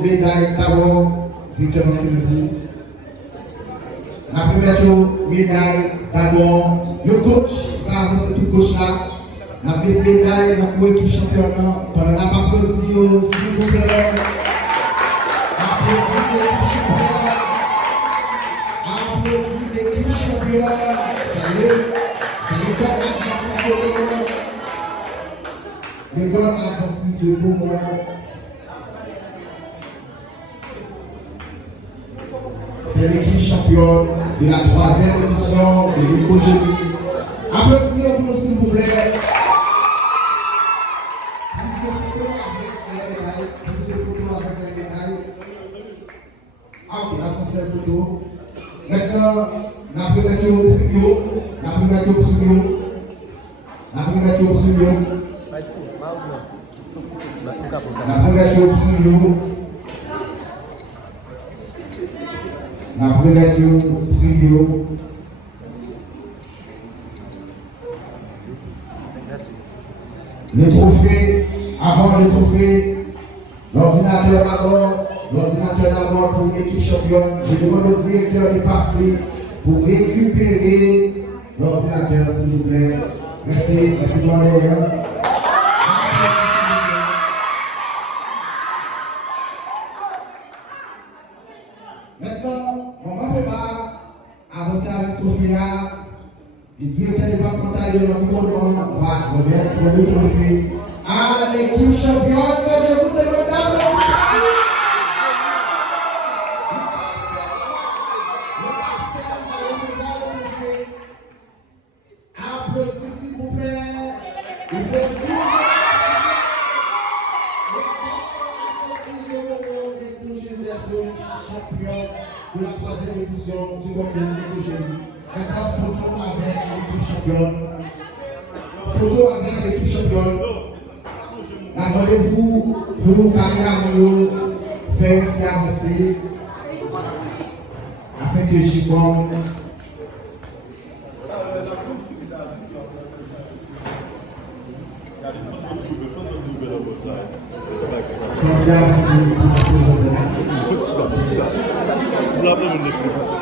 Médaille d'abord, directeur de l'Union. La première médaille d'abord, le coach va avancer tout coach là. La médaille dans l'équipe championne. Pendant la applaudie, s'il vous plaît. Applaudis l'équipe championne. Applaudis l'équipe championne. C'est l'école adventiste de Beaumont. C'est l'équipe championne de la 3e édition de l'écologie. Applaudissez-vous s'il vous plaît. Plus de photos avec les médailles. Ah ok, la française photo. Maintenant, la première au premio. La première au premio. La première au premio. La première au premio. La première privée. Le trophée, avant le trophée, l'ordinateur d'abord pour l'équipe championne. Je demande au directeur de passer pour récupérer l'ordinateur, s'il vous plaît. Restez dans l'air. Maintenant, on va pas avancer avec le trophée. Le directeur départemental de l'environnement va remettre le trophée à l'équipe championne. Je vous demande d'applaudir. Applaudissez s'il vous plaît. Il faut champion de la 3e édition du concours d'écologie. Maintenant, photo avec l'équipe championne. Photo avec l'équipe championne. Demandez-vous pour Camille faire une avancée afin que j'y komme. Merci.